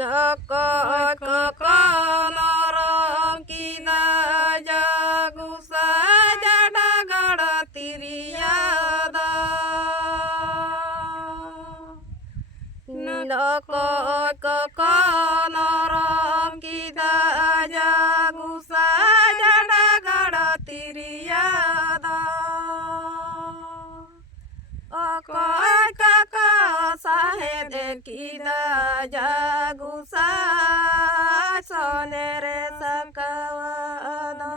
Nakokonorong kita jagu saja dagada tiriada. Nakokonorong kita jagu saja dagada tiriada. Koi kakak sahed kita jagu sa sonere sakawado.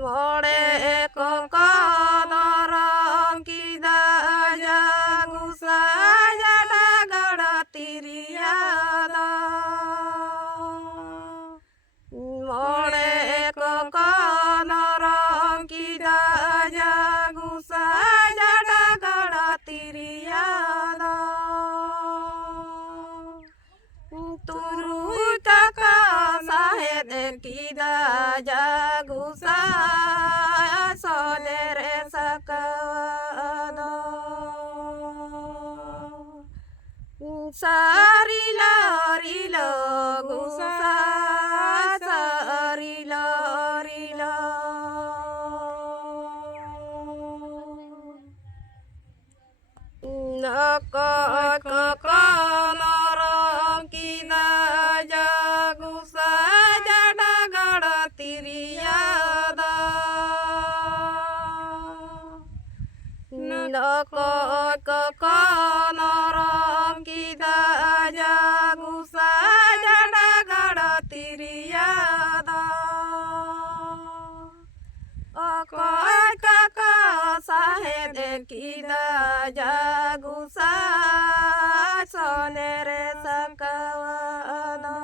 More kokodorong kita jagu saja dagada tiriada. More kokodorong kita jagu saja dagada tiriada. Turut kakak sahed kita jagu sa sonere sakawado. Sarila rilo gusa sarila rilo. Nakokonorong kita jagu saja dagada tiriada. Nakokonorong kita jagu saja dagada tiriada. Koi kakak sahed kita jagu sa sonere sakawado.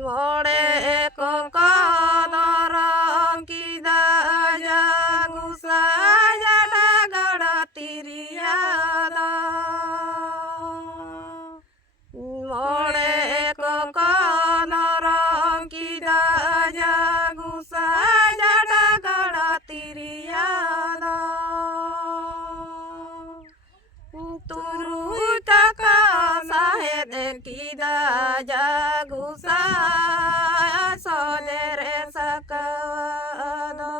More kokodorong kita jagu saja dagada tiriada. More kokodorong kita jagu saja dagada tiriada. Turut kakak sahed kita jagu sa sonere sakawado.